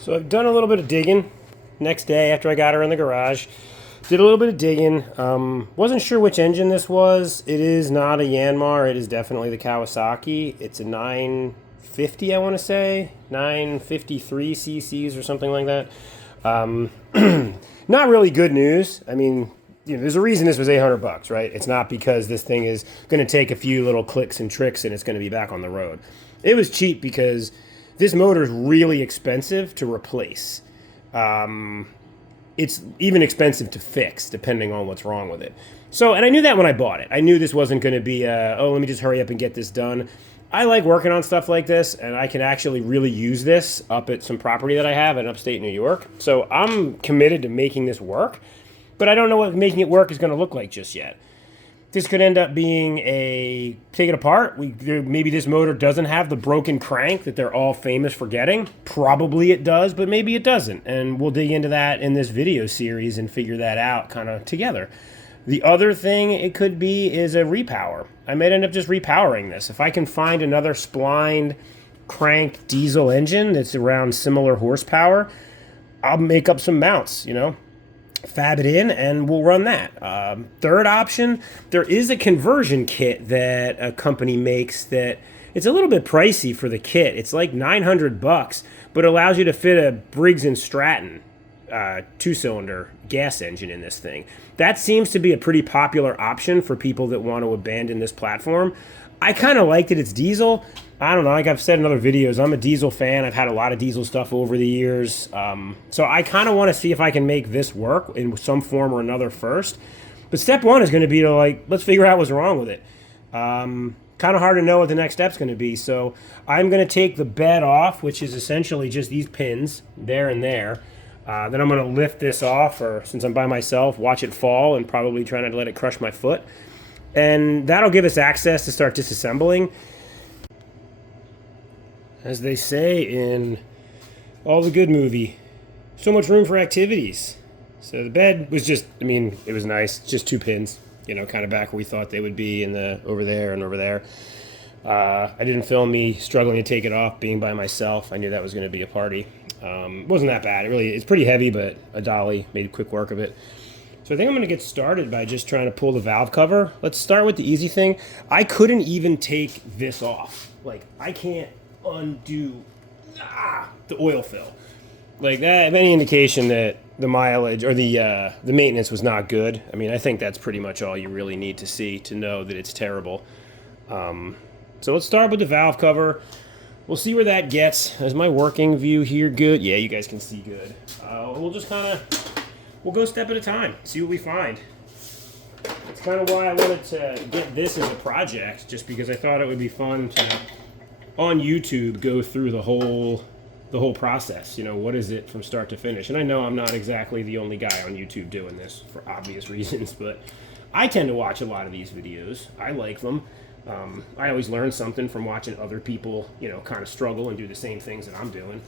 So I've done a little bit of digging. Next day after I got her in the garage, did a little bit of digging. Wasn't sure which engine this was. It is not a Yanmar. It is definitely the Kawasaki. It's a 950, I want to say, 953 cc's or something like that. Not really good news. I mean, there's a reason this was 800 bucks, right? It's not because this thing is going to take a few little clicks and tricks and it's going to be back on the road. It was cheap because this motor is really expensive to replace. It's even expensive to fix, depending on what's wrong with it. So, and I knew that when I bought it. I knew this wasn't going to be, oh, let me just hurry up and get this done. I like working on stuff like this, and I can actually really use this up at some property that I have in upstate New York. So I'm committed to making this work, but I don't know what making it work is going to look like just yet. This could end up being take it apart. Maybe this motor doesn't have the broken crank that they're all famous for getting. Probably it does, but maybe it doesn't. And we'll dig into that in this video series and figure that out kind of together. The other thing it could be is a repower. I might end up just repowering this. If I can find another splined crank diesel engine that's around similar horsepower, I'll make up some mounts, fab it in and we'll run that. Third option, there is a conversion kit that a company makes that it's a little bit pricey for the kit. It's like 900 bucks, but it allows you to fit a Briggs & Stratton 2-cylinder gas engine in this thing. That seems to be a pretty popular option for people that want to abandon this platform. I kind of like that it's diesel. I don't know, like I've said in other videos, I'm a diesel fan. I've had a lot of diesel stuff over the years. So I kind of want to see if I can make this work in some form or another first. But step one is going to be to let's figure out what's wrong with it. Kind of hard to know what the next step's going to be. So I'm going to take the bed off, which is essentially just these pins there and there. Then I'm going to lift this off, or since I'm by myself, watch it fall and probably try not to let it crush my foot. And that'll give us access to start disassembling. As they say in all the good movie, so much room for activities. So the bed was just, it was nice. Just two pins, kind of back where we thought they would be over there and over there. I didn't film me struggling to take it off being by myself. I knew that was going to be a party. It wasn't that bad. It's pretty heavy, but a dolly made quick work of it. So I think I'm going to get started by just trying to pull the valve cover. Let's start with the easy thing. I couldn't even take this off. I can't undo the oil fill. That, if any indication that the mileage or the maintenance was not good, I think that's pretty much all you really need to see to know that it's terrible. So let's start with the valve cover. We'll see where that gets. Is my working view here good? Yeah, you guys can see good. We'll just we'll go step at a time, see what we find. That's kind of why I wanted to get this as a project, just because I thought it would be fun to, on YouTube, go through the whole process. What is it from start to finish? And I know I'm not exactly the only guy on YouTube doing this for obvious reasons, but I tend to watch a lot of these videos. I like them. I always learn something from watching other people, kind of struggle and do the same things that I'm doing.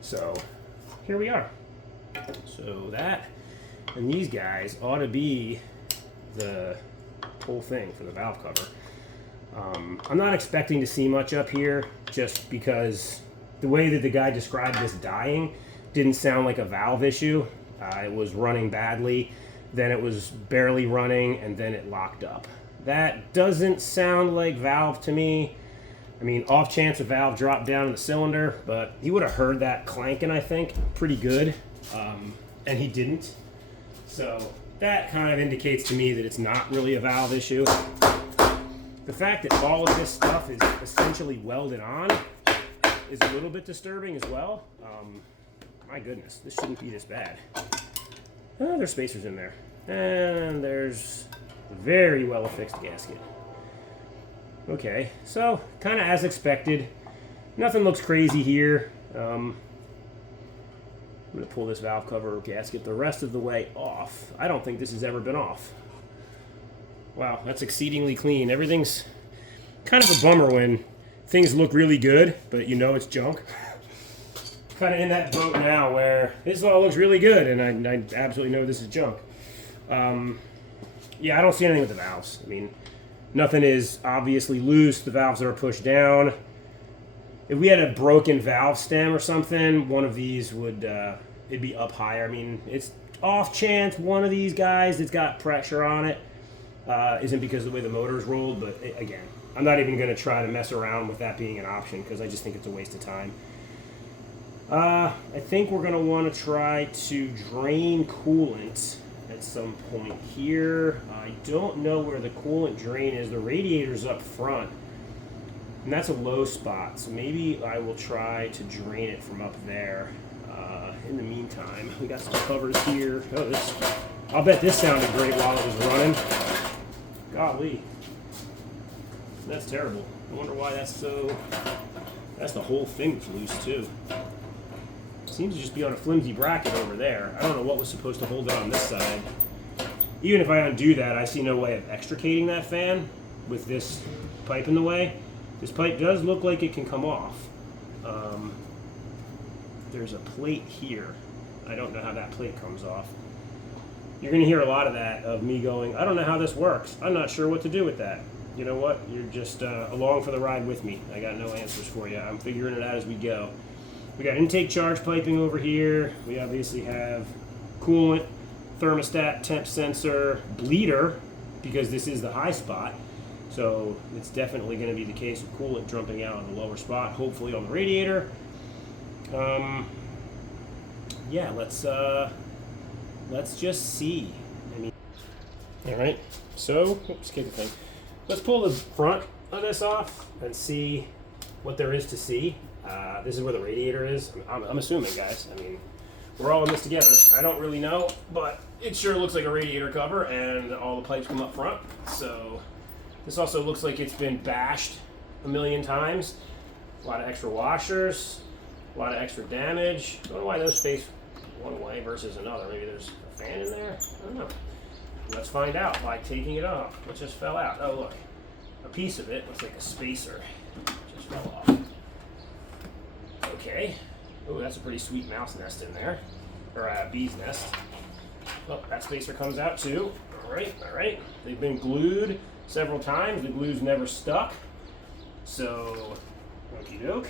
So here we are. So that and these guys ought to be the whole thing for the valve cover. I'm not expecting to see much up here just because the way that the guy described this dying didn't sound like a valve issue. It was running badly, then it was barely running, and then it locked up. That doesn't sound like valve to me. Off chance a valve dropped down in the cylinder, but he would have heard that clanking, I think, pretty good, and he didn't. So that kind of indicates to me that it's not really a valve issue. The fact that all of this stuff is essentially welded on is a little bit disturbing as well. My goodness, this shouldn't be this bad. There's spacers in there. And there's a very well affixed gasket. Okay, so kind of as expected. Nothing looks crazy here. I'm going to pull this valve cover gasket the rest of the way off. I don't think this has ever been off. Wow, that's exceedingly clean. Everything's kind of a bummer when things look really good, but it's junk. Kind of in that boat now where this all looks really good, and I absolutely know this is junk. Yeah, I don't see anything with the valves. Nothing is obviously loose. The valves are pushed down. If we had a broken valve stem or something, one of these would it'd be up higher. I mean, it's off chance one of these guys that's got pressure on it isn't because of the way the motor's rolled, but again, I'm not even going to try to mess around with that being an option because I just think it's a waste of time. I think we're going to want to try to drain coolant at some point here. I don't know where the coolant drain is. The radiator's up front, and that's a low spot, so maybe I will try to drain it from up there. In the meantime, we got some covers here. Oh, I'll bet this sounded great while it was running. Golly. That's terrible. I wonder why that's so... That's the whole thing that's loose, too. Seems to just be on a flimsy bracket over there. I don't know what was supposed to hold it on this side. Even if I undo that, I see no way of extricating that fan with this pipe in the way. This pipe does look like it can come off. There's a plate here. I don't know how that plate comes off. You're going to hear a lot of that, of me going, I don't know how this works. I'm not sure what to do with that. You know what? You're just along for the ride with me. I got no answers for you. I'm figuring it out as we go. We got intake charge piping over here. We obviously have coolant, thermostat, temp sensor, bleeder, because this is the high spot. So it's definitely going to be the case of coolant jumping out on the lower spot, hopefully on the radiator. Yeah, let's just see. I mean, all right. So, oops, kick the thing. Let's pull the front of this off and see what there is to see. This is where the radiator is. I'm assuming, guys. I mean, we're all in this together. I don't really know, but it sure looks like a radiator cover, and all the pipes come up front. So this also looks like it's been bashed a million times. A lot of extra washers, a lot of extra damage. I don't know why those face one way versus another. Maybe there's a fan in there? I don't know. Let's find out by taking it off. What just fell out? Oh, look. A piece of it looks like a spacer. Just fell off. Okay. Oh, that's a pretty sweet mouse nest in there. Or a bee's nest. Oh, that spacer comes out too. Alright, alright. They've been glued several times. The glue's never stuck. So, okie doke.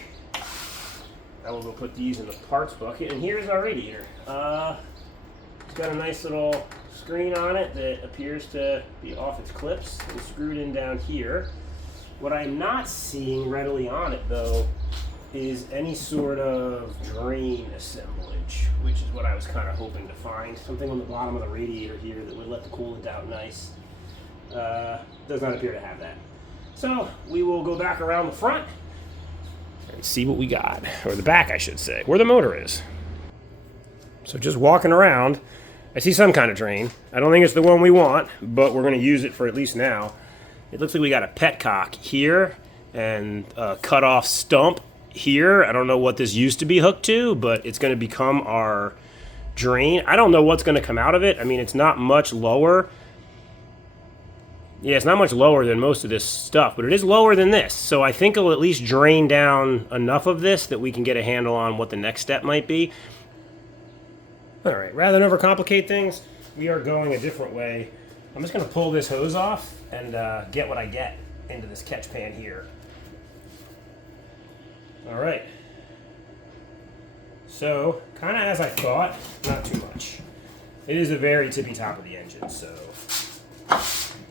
I will go put these in the parts bucket. And here's our radiator. It's got a nice little screen on it that appears to be off its clips and screwed in down here. What I'm not seeing readily on it, though, is any sort of drain assemblage, which is what I was kind of hoping to find. Something on the bottom of the radiator here that would let the coolant out nice. Does not appear to have that. So we will go back around the front and see what we got, or the back, I should say, where the motor is. So just walking around, I see some kind of drain. I don't think it's the one we want, but we're going to use it for at least now. It looks like we got a petcock here and a cut off stump here. I don't know what this used to be hooked to, but it's going to become our drain. I don't know what's going to come out of it. I mean, it's not much lower. Yeah, it's not much lower than most of this stuff, but it is lower than this. So I think it'll at least drain down enough of this that we can get a handle on what the next step might be. All right, rather than overcomplicate things, we are going a different way. I'm just going to pull this hose off and get what I get into this catch pan here. All right. So, kind of as I thought, not too much. It is a very tippy top of the engine, so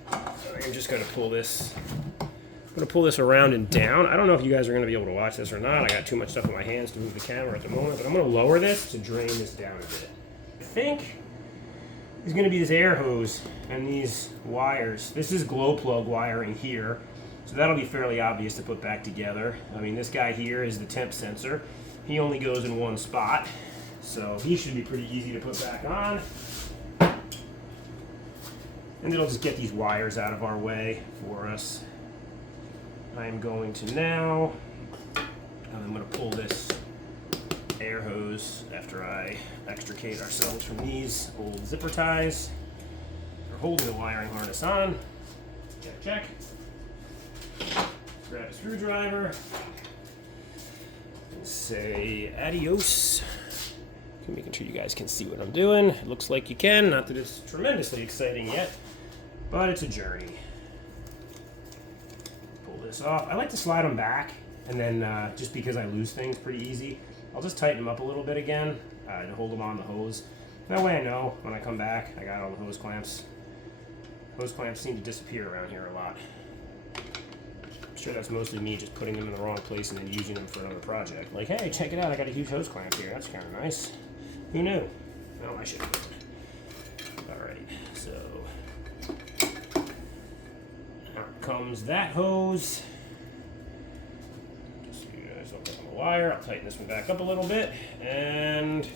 I'm just going to pull this. I'm going to pull this around and down. I don't know if you guys are going to be able to watch this or not. I got too much stuff in my hands to move the camera at the moment, but I'm going to lower this to drain this down a bit. I think there's going to be this air hose and these wires. This is glow plug wiring here, so that'll be fairly obvious to put back together. I mean, this guy here is the temp sensor. He only goes in one spot, so he should be pretty easy to put back on. And it'll just get these wires out of our way for us. I'm going to now, I'm going to pull this air hose after I extricate ourselves from these old zipper ties. We're holding the wiring harness on. Check, check. Grab a screwdriver. And say adios. Making sure you guys can see what I'm doing. It looks like you can. Not that it's tremendously exciting yet, but it's a journey. Pull this off. I like to slide them back And then just because I lose things pretty easy, I'll just tighten them up a little bit again to hold them on the hose. That way I know when I come back, I got all the hose clamps. Hose clamps seem to disappear around here a lot. I'm sure that's mostly me just putting them in the wrong place and then using them for another project. Like, hey, check it out, I got a huge hose clamp here. That's kind of nice. Who knew? No, I should have. Alright, so now comes that hose. Just so you guys don't get on the wire, I'll tighten this one back up a little bit, and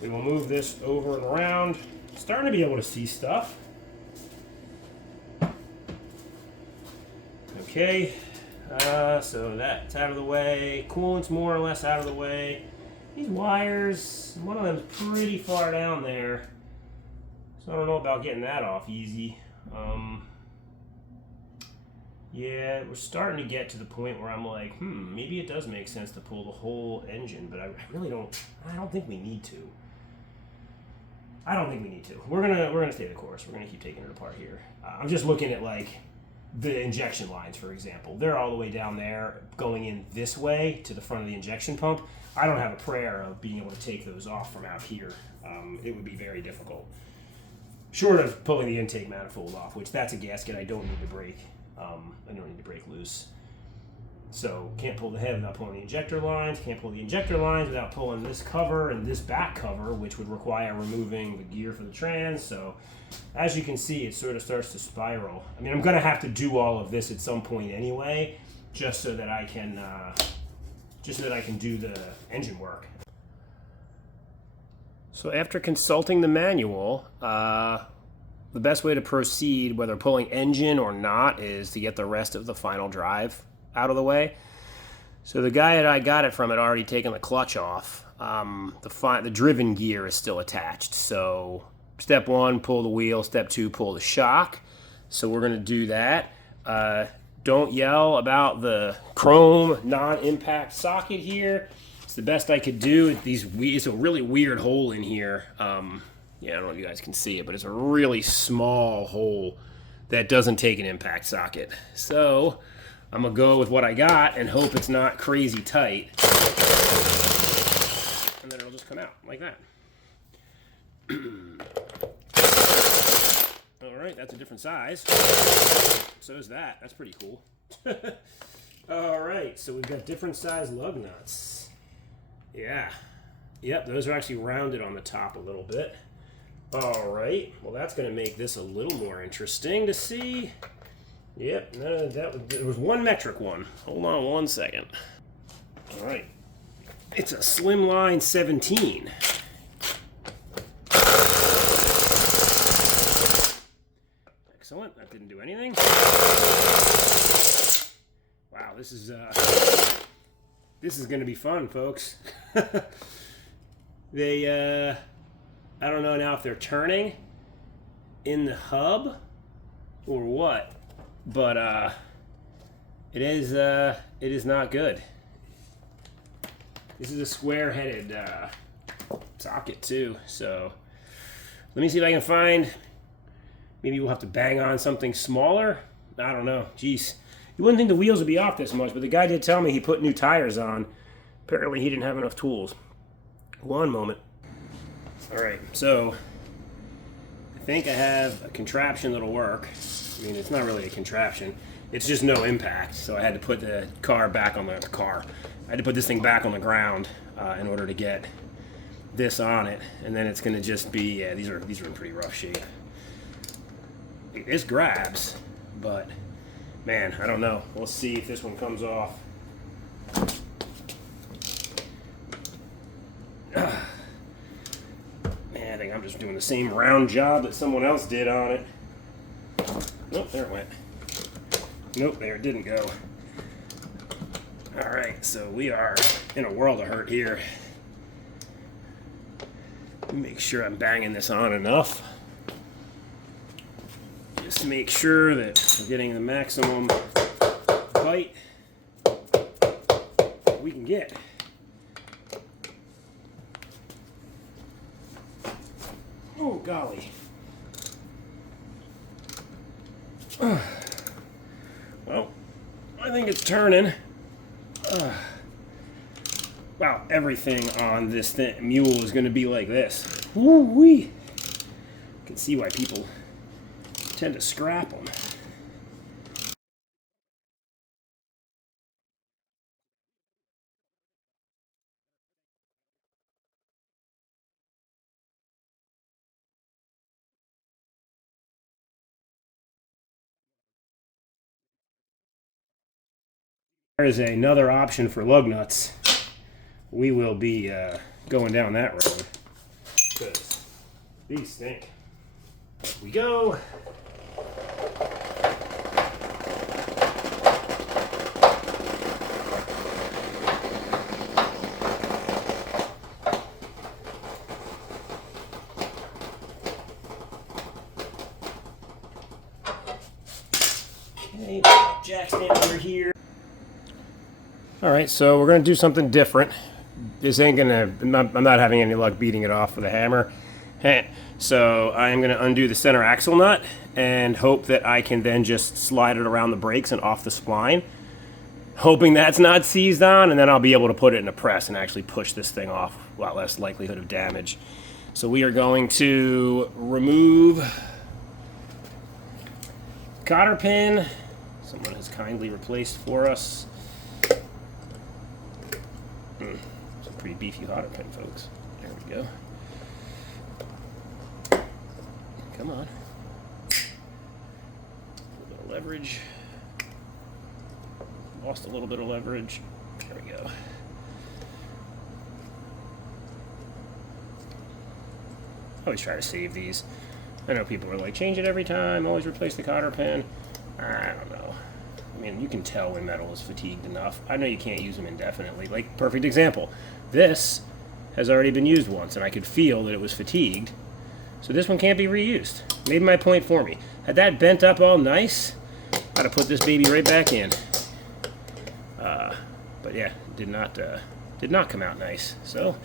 we will move this over and around. Starting to be able to see stuff. Okay, so that's out of the way. Coolant's more or less out of the way. These wires, one of them's pretty far down there, so I don't know about getting that off easy. Yeah, we're starting to get to the point where I'm like, maybe it does make sense to pull the whole engine, but I don't think we need to. I don't think we need to. We're gonna stay the course. We're gonna keep taking it apart here. I'm just looking at like the injection lines, for example. They're all the way down there, going in this way to the front of the injection pump. I don't have a prayer of being able to take those off from out here. It would be very difficult. Short of pulling the intake manifold off, which that's a gasket I don't need to break. I don't need to break loose. So can't pull the head without pulling the injector lines, can't pull the injector lines without pulling this cover and this back cover, which would require removing the gear for the trans. So as you can see, it sort of starts to spiral. I mean, I'm gonna have to do all of this at some point anyway, just so that I can do the engine work. So after consulting the manual, the best way to proceed, whether pulling engine or not, is to get the rest of the final drive out of the way. So the guy that I got it from had already taken the clutch off. The driven gear is still attached. So step one, pull the wheel. Step two, pull the shock. So we're gonna do that. Don't yell about the chrome non-impact socket here. It's the best I could do. It's a really weird hole in here. Yeah, I don't know if you guys can see it, but it's a really small hole that doesn't take an impact socket. So I'm gonna go with what I got and hope it's not crazy tight. And then it'll just come out like that. All right, that's a different size. So is that. That's pretty cool. All right, so we've got different size lug nuts. Yeah. Yep, those are actually rounded on the top a little bit. All right, well, that's going to make this a little more interesting to see. Yep, no, there was one metric one. Hold on one second. All right, it's a Slimline 17. Excellent, that didn't do anything. Wow, this is going to be fun, folks. I don't know now if they're turning in the hub or what, but it is not good. This is a square-headed socket too, so let me see if I can find. Maybe we'll have to bang on something smaller. I don't know. Jeez, you wouldn't think the wheels would be off this much, but the guy did tell me he put new tires on. Apparently, he didn't have enough tools. One moment. All right, so I think I have a contraption that'll work. I mean, it's not really a contraption. It's just no impact. So I had to put the car back on the car. I had to put this thing back on the ground in order to get this on it, and then it's going to just be. Yeah, these are in pretty rough shape. This grabs, but man, I don't know. We'll see if this one comes off. Man, I think I'm just doing the same round job that someone else did on it. Nope, there it went. Nope, there it didn't go. Alright, so we are in a world of hurt here. Make sure I'm banging this on enough. Just to make sure that we're getting the maximum bite we can get. Oh, golly. Well, I think it's turning. everything on this mule is going to be like this. Woo-wee! You can see why people tend to scrap them. There is another option for lug nuts. We will be going down that road because these stink. Here we go. Okay, jack stand over here. All right, so we're gonna do something different. This ain't gonna, I'm not having any luck beating it off with a hammer. So I'm gonna undo the center axle nut and hope that I can then just slide it around the brakes and off the spline. Hoping that's not seized on, and then I'll be able to put it in a press and actually push this thing off. A lot less likelihood of damage. So we are going to remove cotter pin. Someone has kindly replaced for us. It's a pretty beefy cotter pin, folks. There we go. Come on. A little bit of leverage. Lost a little bit of leverage. There we go. Always try to save these. I know people are like, change it every time, always replace the cotter pin. I don't know. I mean, you can tell when metal is fatigued enough. I know you can't use them indefinitely. Like, perfect example. This has already been used once, and I could feel that it was fatigued. So this one can't be reused. Made my point for me. Had that bent up all nice, I'd have put this baby right back in. But yeah, did not come out nice. So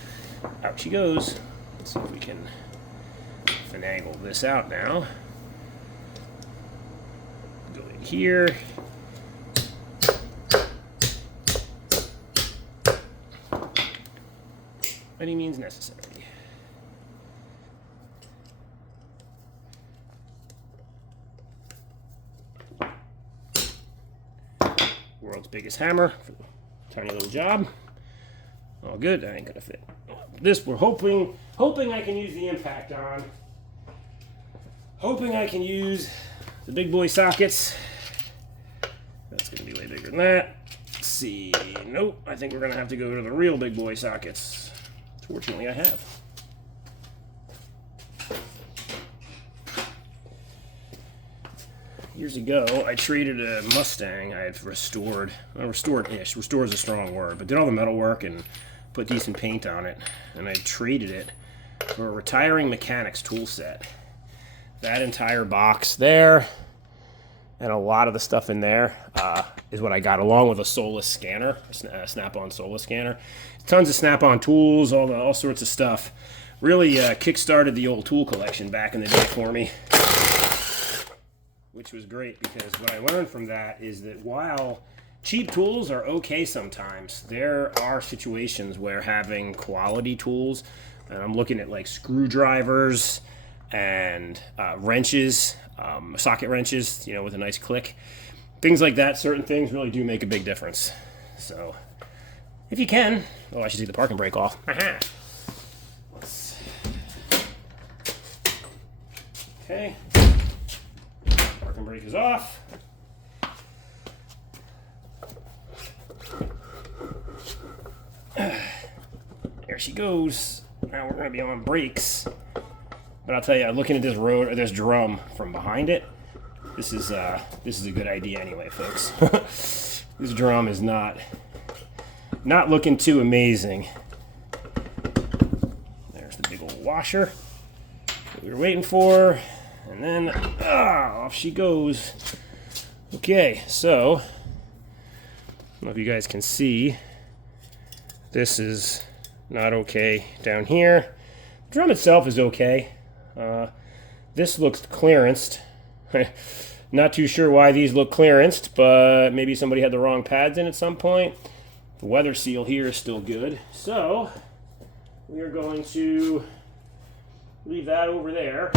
out she goes. Let's see if we can finagle this out now. Go in here. Any means necessary. World's biggest hammer for the tiny little job. All good. That ain't gonna fit. This we're hoping I can use the impact on. Hoping I can use the big boy sockets. That's gonna be way bigger than that. Let's see. Nope. I think we're gonna have to go to the real big boy sockets. Fortunately, I have. Years ago, I traded a Mustang I had restored. Well, restored-ish. Restore is a strong word, but did all the metal work and put decent paint on it. And I traded it for a retiring mechanics tool set. That entire box there, and a lot of the stuff in there is what I got, along with a Solus scanner, a Snap-on Solus scanner. Tons of Snap-on tools, all sorts of stuff. Really kick-started the old tool collection back in the day for me. Which was great, because what I learned from that is that while cheap tools are okay sometimes, there are situations where having quality tools, and I'm looking at like screwdrivers and wrenches, socket wrenches, you know, with a nice click. Things like that, certain things really do make a big difference. So, if you can, oh, I should take the parking brake off. Aha. Okay. Parking brake is off. There she goes. Now we're going to be on brakes. But I'll tell you, looking at this road or this drum from behind it, this is a good idea anyway, folks. This drum is not looking too amazing. There's the big old washer that we were waiting for, and then off she goes. Okay, so I don't know if you guys can see. This is not okay down here. The drum itself is okay. This looks clearanced. Not too sure why these look clearanced, but maybe somebody had the wrong pads in at some point. The weather seal here is still good. So we are going to leave that over there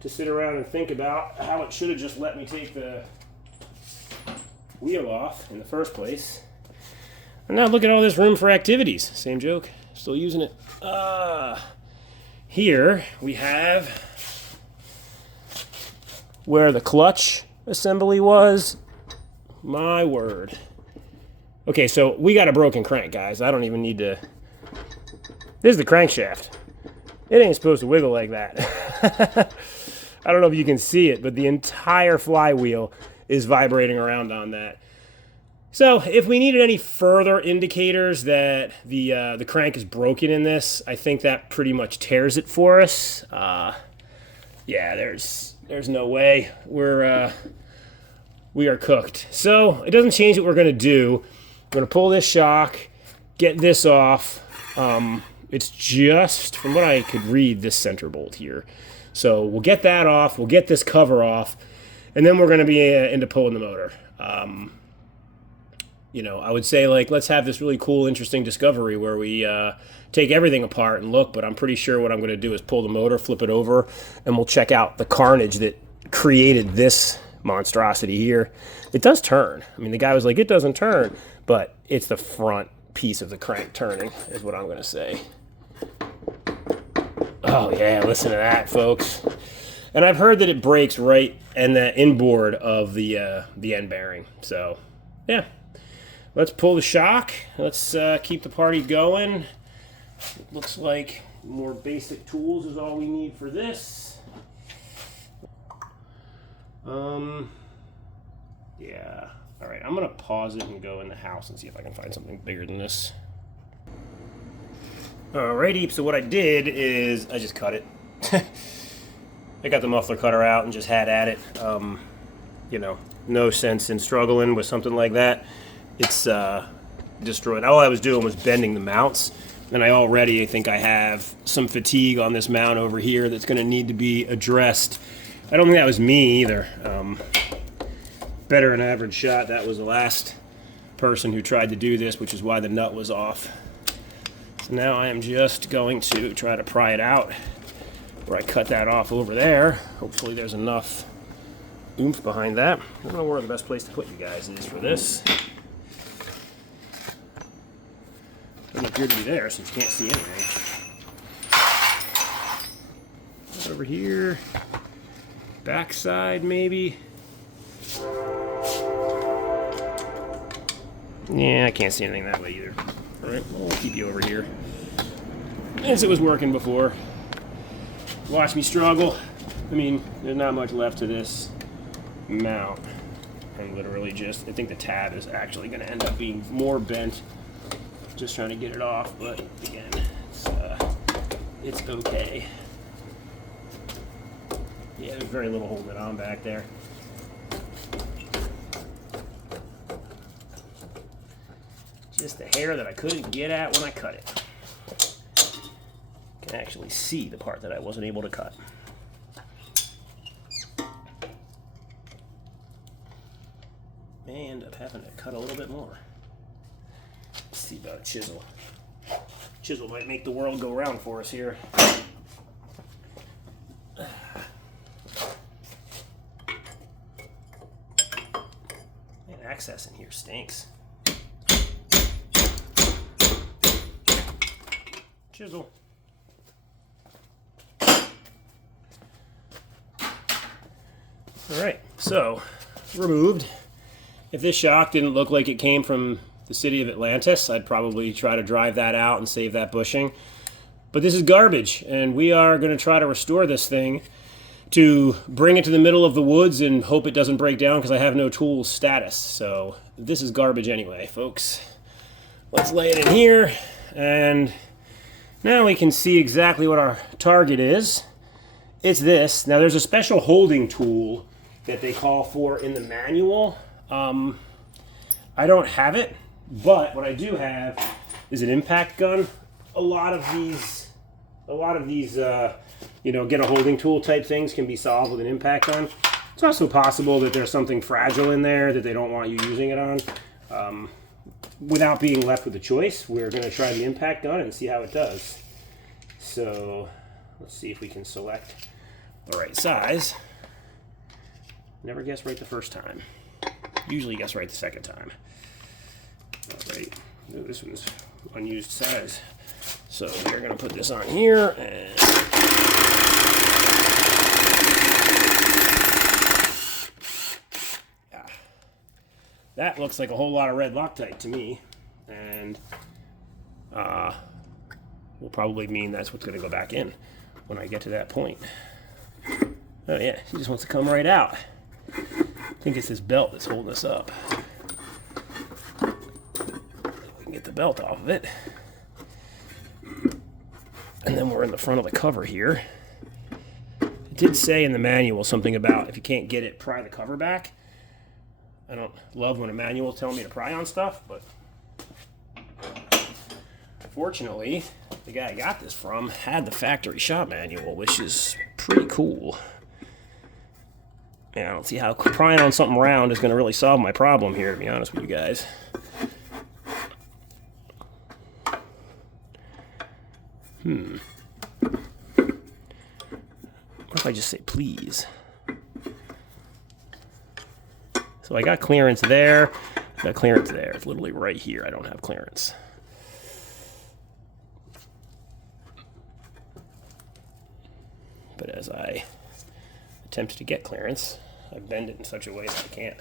to sit around and think about how it should have just let me take the wheel off in the first place. And now look at all this room for activities. Same joke, still using it. Here we have where the clutch assembly was. My word. Okay, so we got a broken crank, guys. I don't even need to... This is the crankshaft. It ain't supposed to wiggle like that. I don't know if you can see it, but the entire flywheel is vibrating around on that. So if we needed any further indicators that the crank is broken in this, I think that pretty much tears it for us. Yeah, there's no way. We are cooked. So it doesn't change what we're going to do. We're going to pull this shock, get this off. It's just, from what I could read, this center bolt here. So we'll get that off, we'll get this cover off, and then we're going to be into pulling the motor. You know, I would say, like, let's have this really cool, interesting discovery where we take everything apart and look, but I'm pretty sure what I'm going to do is pull the motor, flip it over, and we'll check out the carnage that created this monstrosity here. It does turn. I mean, the guy was like, it doesn't turn, but it's the front piece of the crank turning is what I'm going to say. Oh yeah, listen to that, folks. And I've heard that it breaks right in the inboard of the end bearing. So yeah, let's pull the shock. Let's keep the party going. It looks like more basic tools is all we need for this. Yeah. All right, I'm gonna pause it and go in the house and see if I can find something bigger than this. Alrighty, so what I did is I just cut it. I got the muffler cutter out and just had at it. You know, no sense in struggling with something like that. It's destroyed. All I was doing was bending the mounts, and I already think I have some fatigue on this mount over here that's going to need to be addressed. I don't think that was me either. Better an average shot. That was the last person who tried to do this, which is why the nut was off. So now I am just going to try to pry it out where I cut that off over there. Hopefully there's enough oomph behind that. I don't know where the best place to put you guys is for this. Doesn't appear to be there, so you can't see anything. Over here, backside maybe. Yeah, I can't see anything that way either. All right, well, we'll keep you over here. As it was working before. Watch me struggle. I mean, there's not much left to this mount. I'm literally just, I think the tab is actually going to end up being more bent. Just trying to get it off, but again, it's okay. Yeah, there's very little holding it on back there. Just the hair that I couldn't get at when I cut it. Can actually see the part that I wasn't able to cut. May end up having to cut a little bit more. Let's see about a chisel. Chisel might make the world go round for us here. Man, access in here stinks. Chisel. Alright, so removed. If this shock didn't look like it came from the city of Atlantis, I'd probably try to drive that out and save that bushing. But this is garbage, and we are going to try to restore this thing to bring it to the middle of the woods and hope it doesn't break down because I have no tools status. So this is garbage anyway, folks. Let's lay it in here, and now we can see exactly what our target is. It's this. Now there's a special holding tool that they call for in the manual. I don't have it, but what I do have is an impact gun. A lot of these, you know, get a holding tool type things can be solved with an impact gun. It's also possible that there's something fragile in there that they don't want you using it on. without being left with a choice, we're going to try the impact on it and see how it does. So let's see if we can select the right size. Never guess right the first time. Usually guess right the second time. All right. Ooh, this one's unused size. So we're going to put this on here and that looks like a whole lot of red Loctite to me, and will probably mean that's what's going to go back in when I get to that point. Oh yeah, she just wants to come right out. I think it's this belt that's holding us up. We can get the belt off of it. And then we're in the front of the cover here. It did say in the manual something about if you can't get it, pry the cover back. I don't love when a manual tells me to pry on stuff, but fortunately, the guy I got this from had the factory shop manual, which is pretty cool. Yeah, I don't see how prying on something round is going to really solve my problem here, to be honest with you guys. What if I just say please? So I got clearance there, I got clearance there. It's literally right here. I don't have clearance. But as I attempt to get clearance, I bend it in such a way that I can't.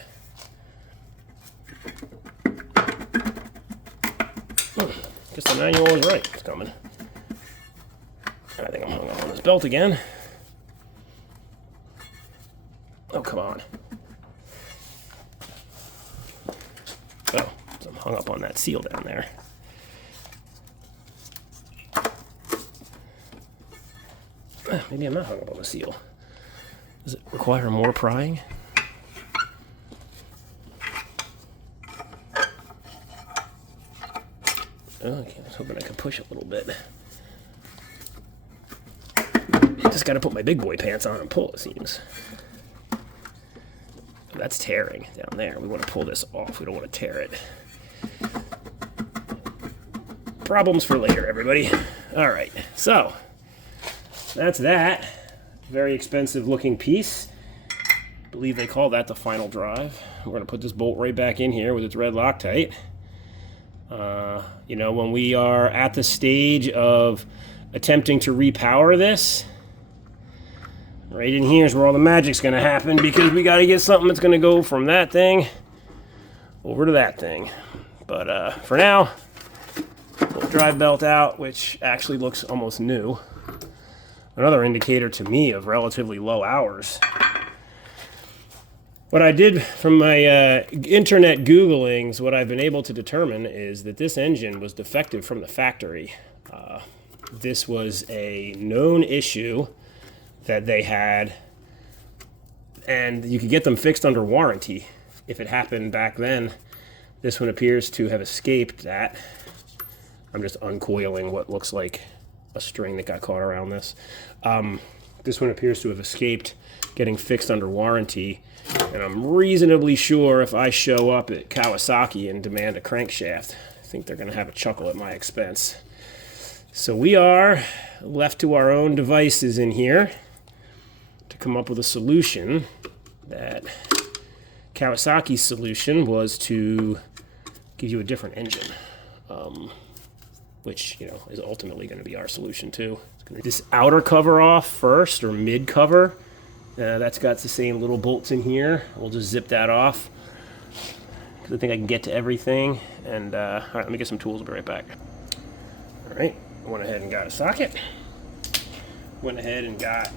Guess the manual was right. It's coming. And I think I'm hung up on this belt again. Oh, come on. Oh, so I'm hung up on that seal down there. Maybe I'm not hung up on the seal. Does it require more prying? Okay, I was hoping I could push a little bit. Just got to put my big boy pants on and pull, it seems. That's tearing down there. We want to pull this off. We don't want to tear it. Problems for later, everybody. All right, so that's that. Very expensive looking piece. I believe they call that the final drive. We're going to put this bolt right back in here with its red Loctite. You know, when we are at the stage of attempting to repower this, right in here is where all the magic's going to happen, because we got to get something that's going to go from that thing over to that thing. But for now, we'll drive belt out, which actually looks almost new. Another indicator to me of relatively low hours. What I did from my internet Googlings, what I've been able to determine is that this engine was defective from the factory. This was a known issue that they had, and you could get them fixed under warranty. If it happened back then, this one appears to have escaped that. I'm just uncoiling what looks like a string that got caught around this. This one appears to have escaped getting fixed under warranty, and I'm reasonably sure if I show up at Kawasaki and demand a crankshaft, I think they're going to have a chuckle at my expense. So we are left to our own devices in here to come up with a solution. That Kawasaki's solution was to give you a different engine, which, you know, is ultimately going to be our solution too. This outer cover off first, or mid cover, that's got the same little bolts in here. We'll just zip that off because I think I can get to everything. And all right, let me get some tools. I'll be right back. All right, I went ahead and got a socket. Went ahead and got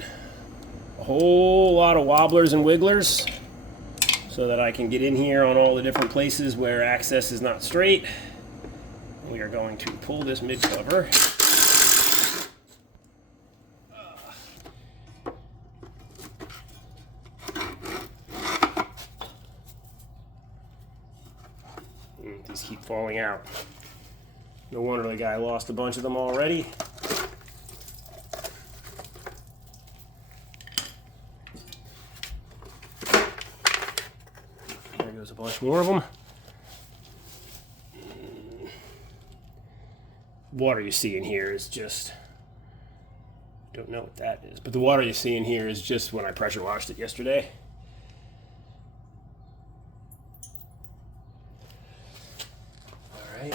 a whole lot of wobblers and wigglers so that I can get in here on all the different places where access is not straight. We are going to pull this mid cover. These keep falling out. No wonder the guy lost a bunch of them already. There goes a bunch more of them. water you see in here is just, don't know what that is, but the water you see in here is just when I pressure washed it yesterday. All right.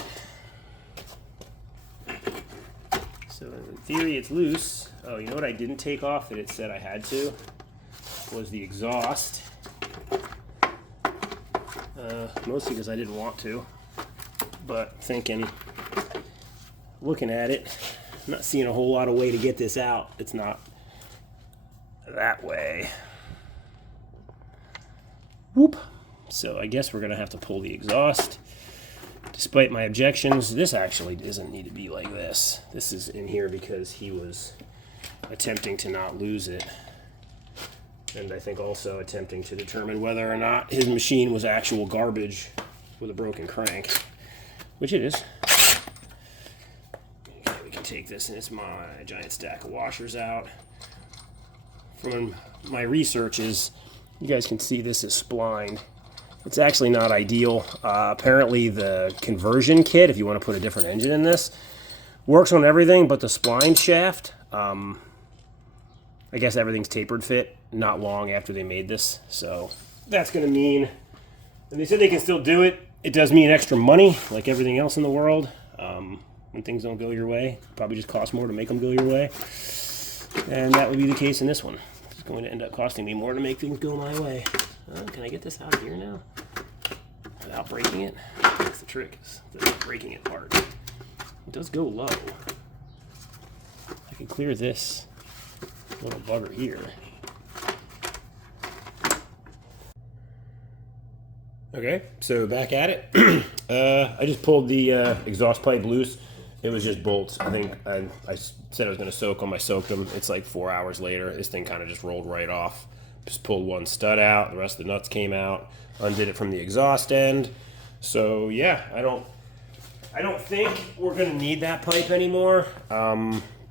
So in theory it's loose. Oh, you know what I didn't take off that it said I had to? Was the exhaust. Mostly because I didn't want to. But looking at it, I'm not seeing a whole lot of way to get this out. It's not that way. Whoop. So I guess we're going to have to pull the exhaust. Despite my objections, this actually doesn't need to be like this. This is in here because he was attempting to not lose it. And I think also attempting to determine whether or not his machine was actual garbage with a broken crank, which it is. Okay, we can take this, and it's my giant stack of washers out. From my researches, you guys can see this is splined. It's actually not ideal. Apparently the conversion kit, if you want to put a different engine in this, works on everything but the spline shaft. I guess everything's tapered fit not long after they made this, so that's going to mean, and they said they can still do it, it does mean extra money, like everything else in the world. When things don't go your way, it probably just costs more to make them go your way, and that would be the case in this one. It's going to end up costing me more to make things go my way. Can I get this out of here now without breaking it? That's the trick, is the breaking it part. It does go low. I can clear this little bugger here. Okay, so back at it. I just pulled the exhaust pipe loose. It was just bolts. I think I said I was going to soak them. I soaked them. It's like 4 hours later. This thing kind of just rolled right off. Just pulled one stud out. The rest of the nuts came out. Undid it from the exhaust end. So yeah, I don't think we're going to need that pipe anymore.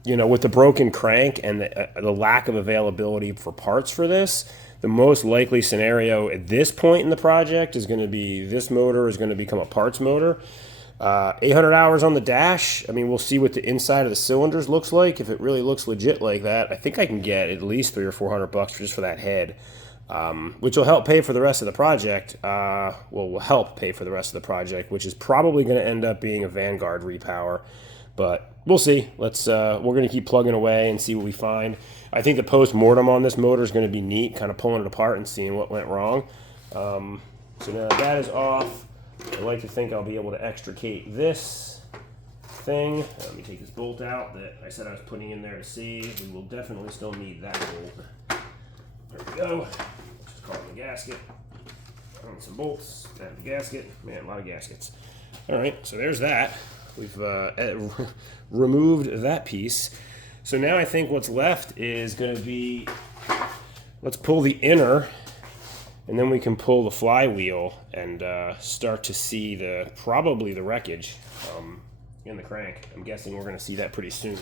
You know, with the broken crank and the lack of availability for parts for this, the most likely scenario at this point in the project is going to be this motor is going to become a parts motor. 800 hours on the dash. I mean, we'll see what the inside of the cylinders looks like. If it really looks legit like that, I think I can get at least $300 or $400 just for that head, which will help pay for the rest of the project. Will help pay for the rest of the project, which is probably going to end up being a Vanguard repower. But we'll see. We're going to keep plugging away and see what we find. I think the post-mortem on this motor is going to be neat, kind of pulling it apart and seeing what went wrong. So now that is off. I'd like to think I'll be able to extricate this thing. Let me take this bolt out that I said I was putting in there to see. We will definitely still need that bolt. There we go. Just call it the gasket. On some bolts, add the gasket. Man, a lot of gaskets. All right, so there's that. We've removed that piece. So now I think what's left is going to be, let's pull the inner, and then we can pull the flywheel and start to see probably the wreckage in the crank. I'm guessing we're going to see that pretty soon.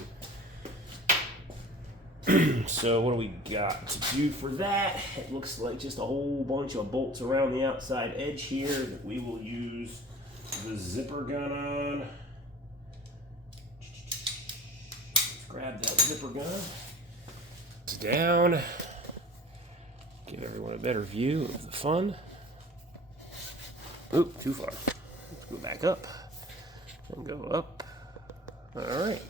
So what do we got to do for that? It looks like just a whole bunch of bolts around the outside edge here that we will use the zipper gun on. Let's grab that zipper gun. It's down. Give everyone a better view of the fun. Oop, too far. Let's go back up and go up. All right.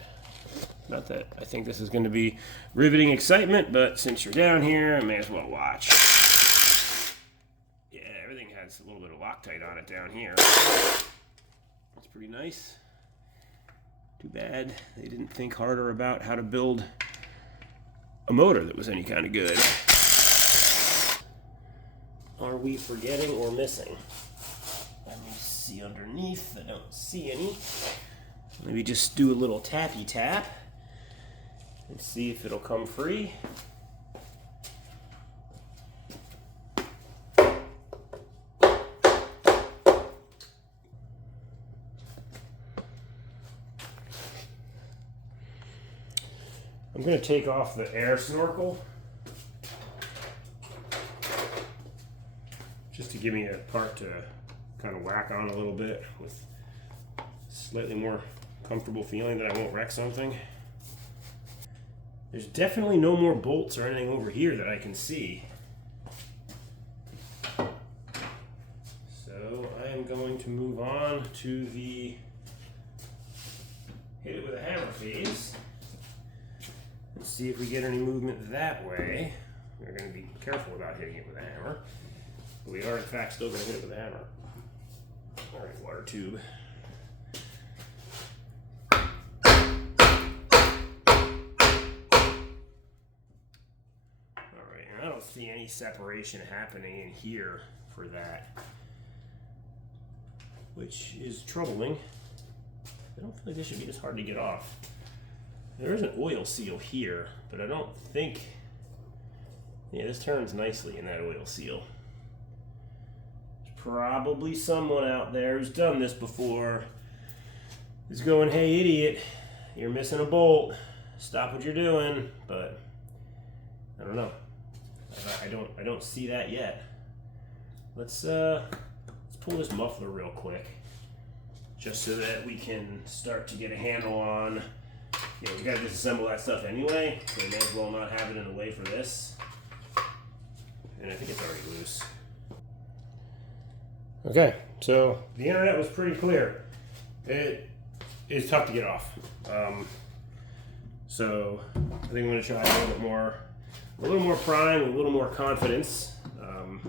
Not that I think this is going to be riveting excitement, but since you're down here, I may as well watch. Yeah, everything has a little bit of Loctite on it down here. That's pretty nice. Too bad they didn't think harder about how to build a motor that was any kind of good. Are we forgetting or missing? Let me see underneath. I don't see any. Maybe just do a little tappy tap and see if it'll come free. I'm going to take off the air snorkel just to give me a part to kind of whack on a little bit with slightly more comfortable feeling that I won't wreck something. There's definitely no more bolts or anything over here that I can see. So I am going to move on to the hit it with a hammer phase. Let's see if we get any movement that way. We're going to be careful about hitting it with a hammer. But we are in fact still going to hit it with a hammer. Alright, water tube. Alright, and I don't see any separation happening in here for that, which is troubling. I don't feel like this should be this hard to get off. There is an oil seal here, but I don't think... Yeah, this turns nicely in that oil seal. There's probably someone out there who's done this before. Who's going, hey idiot, you're missing a bolt. Stop what you're doing. But I don't know. I don't see that yet. Let's pull this muffler real quick, just so that we can start to get a handle on. You know, we gotta disassemble that stuff anyway, so we may as well not have it in the way for this. And I think it's already loose. Okay, so the internet was pretty clear. It is tough to get off. So I think I'm gonna try a little more prime, a little more confidence. You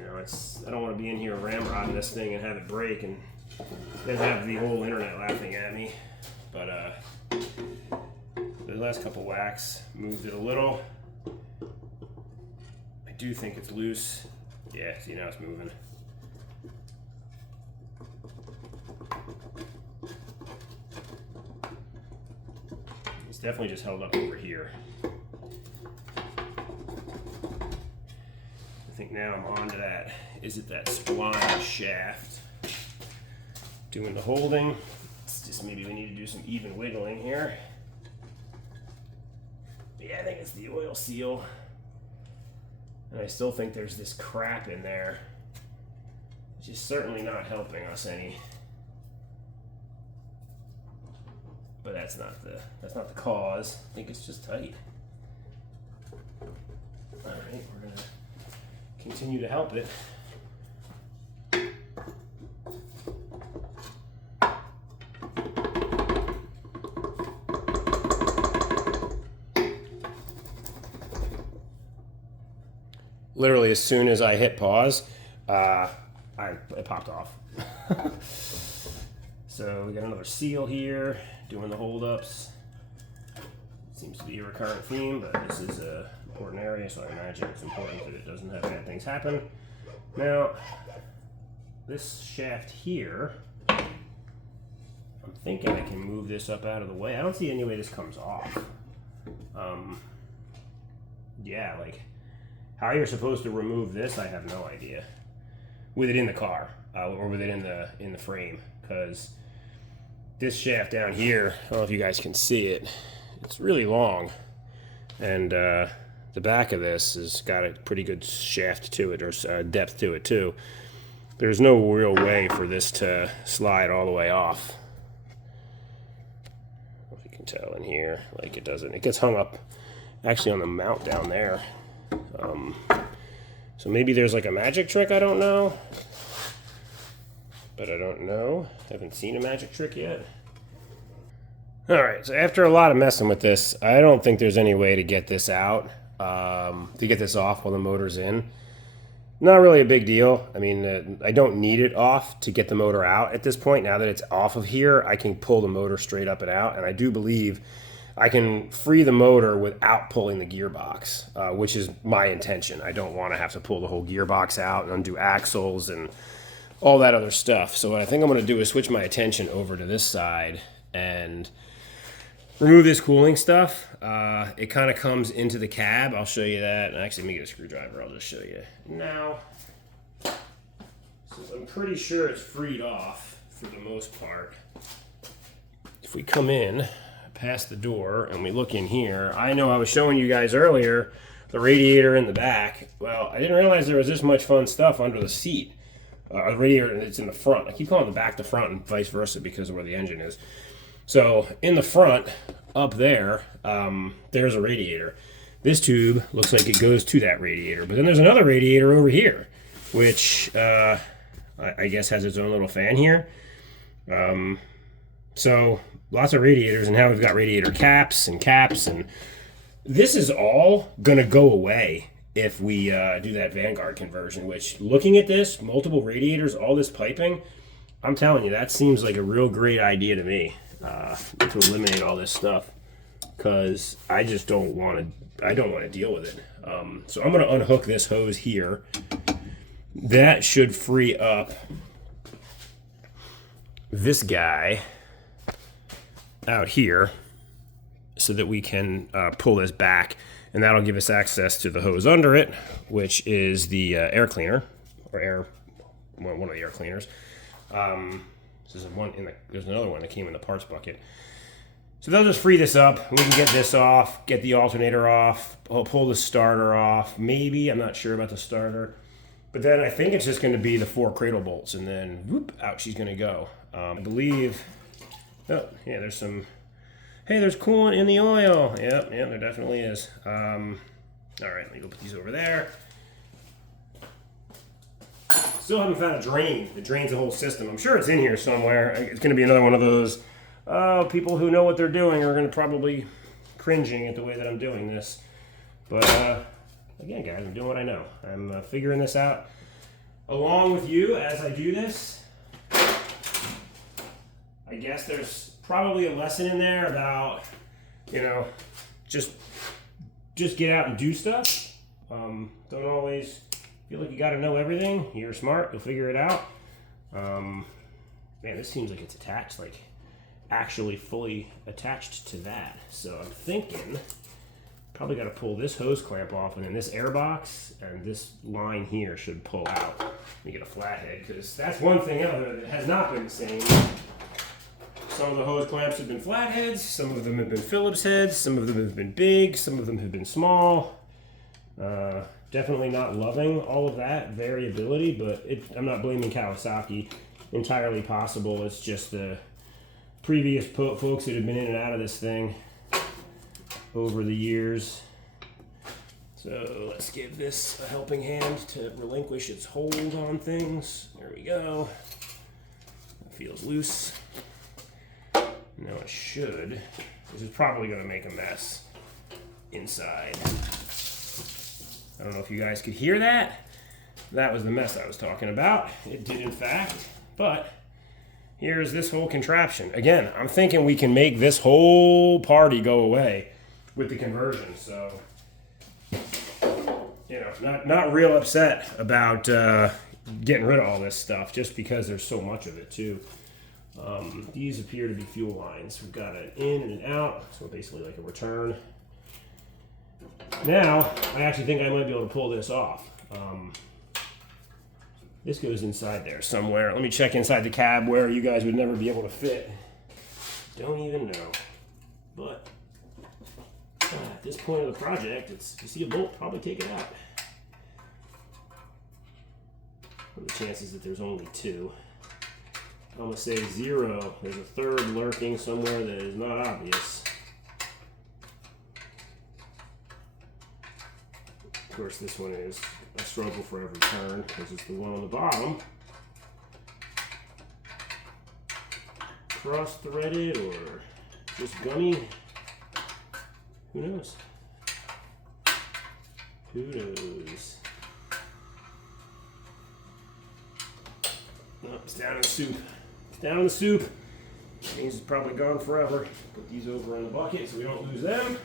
know, I don't want to be in here ramrodding this thing and have it break and then have the whole internet laughing at me. But the last couple whacks moved it a little. I do think it's loose. Yeah, see, now it's moving. It's definitely just held up over here. I think now I'm on to that. Is it that spline shaft doing the holding? It's just maybe we need to do some even wiggling here. Yeah, I think it's the oil seal. And I still think there's this crap in there, which is certainly not helping us any. But that's not the cause. I think it's just tight. All right, we're gonna continue to help it. Literally, as soon as I hit pause, it popped off. So we got another seal here, doing the hold-ups. Seems to be a recurrent theme, but this is an important area, so I imagine it's important that it doesn't have bad things happen. Now, this shaft here, I'm thinking I can move this up out of the way. I don't see any way this comes off. Yeah, like, how you're supposed to remove this, I have no idea. With it in the car, or with it in the frame, because this shaft down here, I don't know if you guys can see it, it's really long, and the back of this has got a pretty good shaft to it, or depth to it too. There's no real way for this to slide all the way off. I don't know if you can tell in here, like it doesn't. It gets hung up actually on the mount down there. So maybe there's like a magic trick, I don't know. But I don't know. Haven't seen a magic trick yet. Alright, so after a lot of messing with this, I don't think there's any way to get this out, to get this off while the motor's in. Not really a big deal. I mean, I don't need it off to get the motor out at this point. Now that it's off of here, I can pull the motor straight up and out, and I do believe I can free the motor without pulling the gearbox, which is my intention. I don't want to have to pull the whole gearbox out and undo axles and all that other stuff. So what I think I'm going to do is switch my attention over to this side and remove this cooling stuff. It kind of comes into the cab. I'll show you that. Actually, let me get a screwdriver. I'll just show you. Now, since I'm pretty sure it's freed off for the most part, if we come in past the door and we look in here, I know I was showing you guys earlier the radiator in the back. Well, I didn't realize there was this much fun stuff under the seat. a radiator that's in the front. I keep calling the back the front and vice versa because of where the engine is. So in the front, up there, there's a radiator. This tube looks like it goes to that radiator, but then there's another radiator over here, which I guess has its own little fan here. So lots of radiators, and now we've got radiator caps, and this is all gonna go away if we do that Vanguard conversion, which, looking at this, multiple radiators, all this piping, I'm telling you, that seems like a real great idea to me, to eliminate all this stuff, because I just don't want to deal with it. So I'm going to unhook this hose here. That should free up this guy out here so that we can pull this back, and that'll give us access to the hose under it, which is the air cleaner, or one of the air cleaners. There's another one that came in the parts bucket. So they'll just free this up. We can get this off, get the alternator off, I'll pull the starter off. Maybe, I'm not sure about the starter. But then I think it's just going to be the 4 cradle bolts, and then whoop, out she's going to go. I believe, oh, yeah, there's some, hey, there's coolant in the oil. Yep, there definitely is. All right, let me go put these over there. Still haven't found a drain that drains the whole system. I'm sure it's in here somewhere. It's going to be another one of those, people who know what they're doing are going to probably cringing at the way that I'm doing this. But again, guys, I'm doing what I know. I'm figuring this out along with you as I do this. I guess there's probably a lesson in there about, just get out and do stuff. Don't always feel like you got to know everything. You're smart, you'll figure it out. Man, this seems like it's attached, like actually fully attached to that. So I'm thinking probably got to pull this hose clamp off, and then this air box and this line here should pull out. Let me get a flathead, because that's one thing out there that has not been the same. Some of the hose clamps have been flatheads, some of them have been Phillips heads, some of them have been big, some of them have been small. Definitely not loving all of that variability, but I'm not blaming Kawasaki. Entirely possible. It's just the previous folks that have been in and out of this thing over the years. So let's give this a helping hand to relinquish its hold on things. There we go. It feels loose. Now it should. This is probably going to make a mess inside. I don't know if you guys could hear that. That was the mess I was talking about. It did, in fact. But here's this whole contraption. Again, I'm thinking we can make this whole party go away with the conversion. So, not real upset about getting rid of all this stuff, just because there's so much of it too. These appear to be fuel lines. We've got an in and an out, so basically like a return. Now, I actually think I might be able to pull this off. This goes inside there somewhere. Let me check inside the cab where you guys would never be able to fit. Don't even know. But at this point of the project, you see a bolt, probably take it out. What are the chances that there's only 2? I'm going to say 0. There's a third lurking somewhere that is not obvious. Of course, this one is a struggle for every turn, because it's the one on the bottom. Cross-threaded or just gummy. Who knows? Who knows? Oh, it's down in the soup. It's down in the soup. Means it's probably gone forever. Put these over in the bucket so we don't lose them.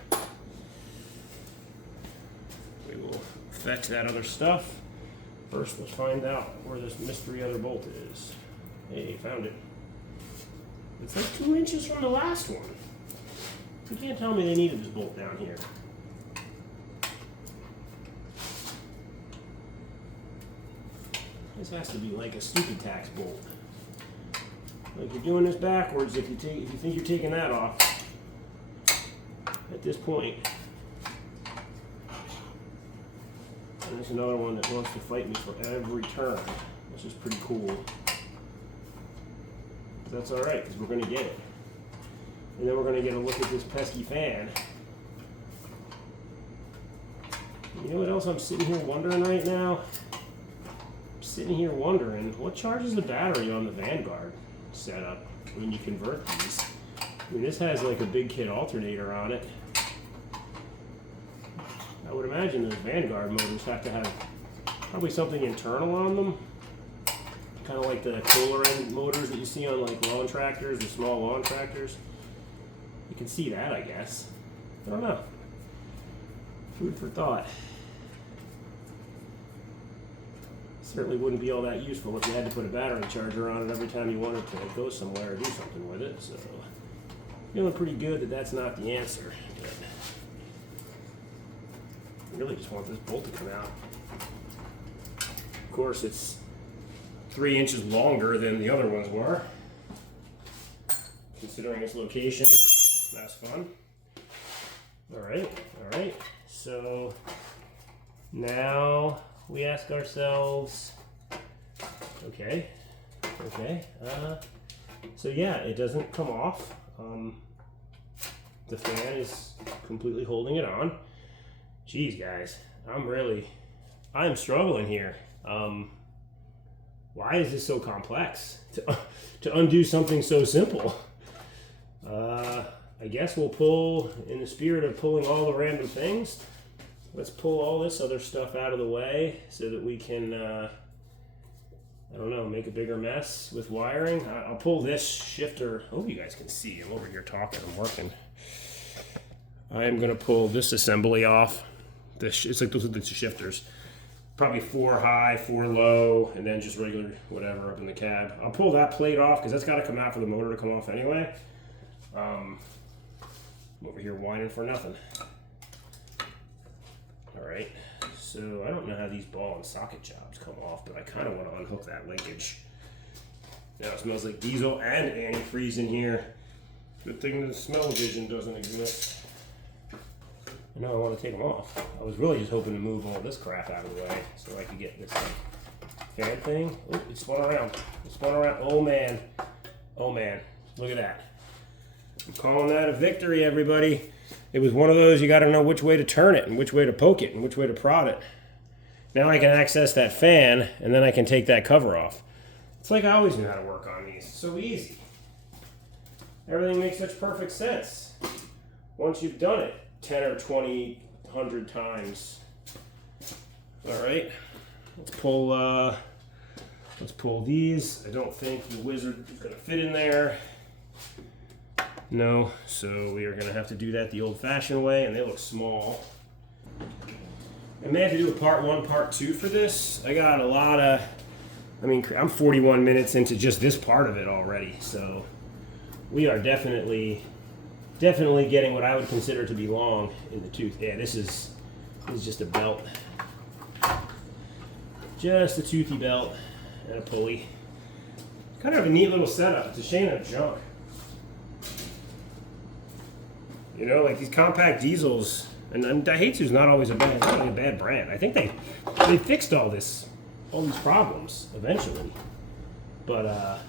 We will fetch that other stuff. First, let's find out where this mystery other bolt is. Hey, found it. It's like 2 inches from the last one. You can't tell me they needed this bolt down here. This has to be like a stupid tax bolt. Like you're doing this backwards if you think you're taking that off at this point. And there's another one that wants to fight me for every turn. which is pretty cool. That's all right, because we're going to get it. And then we're going to get a look at this pesky fan. You know what else I'm sitting here wondering right now? I'm sitting here wondering, what charges the battery on the Vanguard setup when you convert these? I mean, this has like a big kit alternator on it. I would imagine those Vanguard motors have to have probably something internal on them. Kind of like the Coolant motors that you see on like lawn tractors or small lawn tractors. You can see that, I guess. I don't know. Food for thought. Certainly wouldn't be all that useful if you had to put a battery charger on it every time you wanted to go somewhere or do something with it. So, feeling pretty good that that's not the answer. But I really just want this bolt to come out. Of course, it's 3 inches longer than the other ones were, considering its location. That's fun. All right. So now we ask ourselves, okay. So yeah, it doesn't come off. The fan is completely holding it on. Geez, guys, I'm struggling here. Why is this so complex to undo something so simple? I guess we'll pull, in the spirit of pulling all the random things, let's pull all this other stuff out of the way so that we can, I don't know, make a bigger mess with wiring. I'll pull this shifter. I hope you guys can see. I'm over here talking. I'm working. I'm going to pull this assembly off. It's like those are the shifters. Probably 4 high, 4 low, and then just regular whatever up in the cab. I'll pull that plate off because that's got to come out for the motor to come off anyway. I'm over here whining for nothing. All right, so I don't know how these ball and socket jobs come off, but I kind of want to unhook that linkage. Now it smells like diesel and antifreeze in here. Good thing the smell-o-vision doesn't exist. I know I want to take them off. I was really just hoping to move all this crap out of the way so I could get this fan thing. Oh, it spun around. It spun around. Oh man. Oh man. Look at that. I'm calling that a victory, everybody. It was one of those, you got to know which way to turn it and which way to poke it and which way to prod it. Now I can access that fan and then I can take that cover off. It's like I always knew how to work on these. It's so easy. Everything makes such perfect sense once you've done it 10 or 20, 100 times. All right, let's pull these. I don't think the Wizard is going to fit in there. No, so we are going to have to do that the old-fashioned way, and they look small. I may have to do a part 1, part 2 for this. I got a lot of, I'm 41 minutes into just this part of it already, so we are definitely getting what I would consider to be long in the tooth. Yeah, this is just a belt. Just a toothy belt and a pulley. Kind of a neat little setup. It's a shame of junk. You know, like these compact diesels, and Daihatsu's not always a bad brand. I think they fixed all these problems eventually, but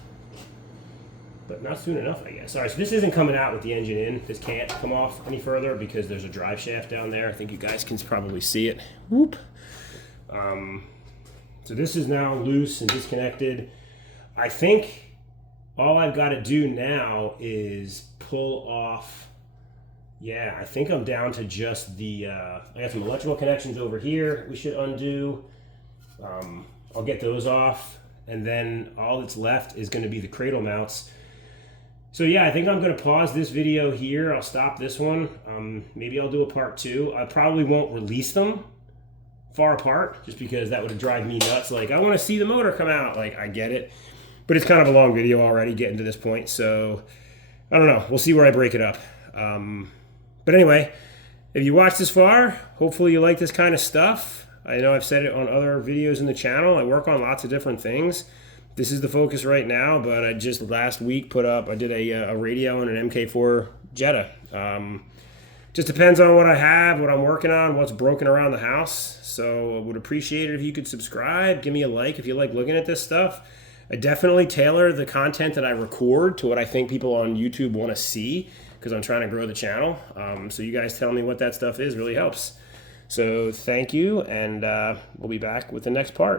not soon enough, I guess. All right, so this isn't coming out with the engine in. This can't come off any further because there's a drive shaft down there. I think you guys can probably see it. Whoop. So this is now loose and disconnected. I think all I've got to do now is pull off. Yeah, I think I'm down to just the, I got some electrical connections over here we should undo. I'll get those off, and then all that's left is going to be the cradle mounts. So yeah, I think I'm going to pause this video here. I'll stop this one. Maybe I'll do a part 2. I probably won't release them far apart, just because that would drive me nuts. Like, I want to see the motor come out. Like, I get it. But it's kind of a long video already getting to this point, so I don't know. We'll see where I break it up. But anyway, if you watched this far, hopefully you like this kind of stuff. I know I've said it on other videos in the channel. I work on lots of different things. This is the focus right now, but I just last week I did a radio and an MK4 Jetta. just depends on what I have, what I'm working on, what's broken around the house. So I would appreciate it if you could subscribe. Give me a like if you like looking at this stuff. I definitely tailor the content that I record to what I think people on YouTube want to see because I'm trying to grow the channel. So you guys tell me what that stuff is really helps. So thank you, and we'll be back with the next part.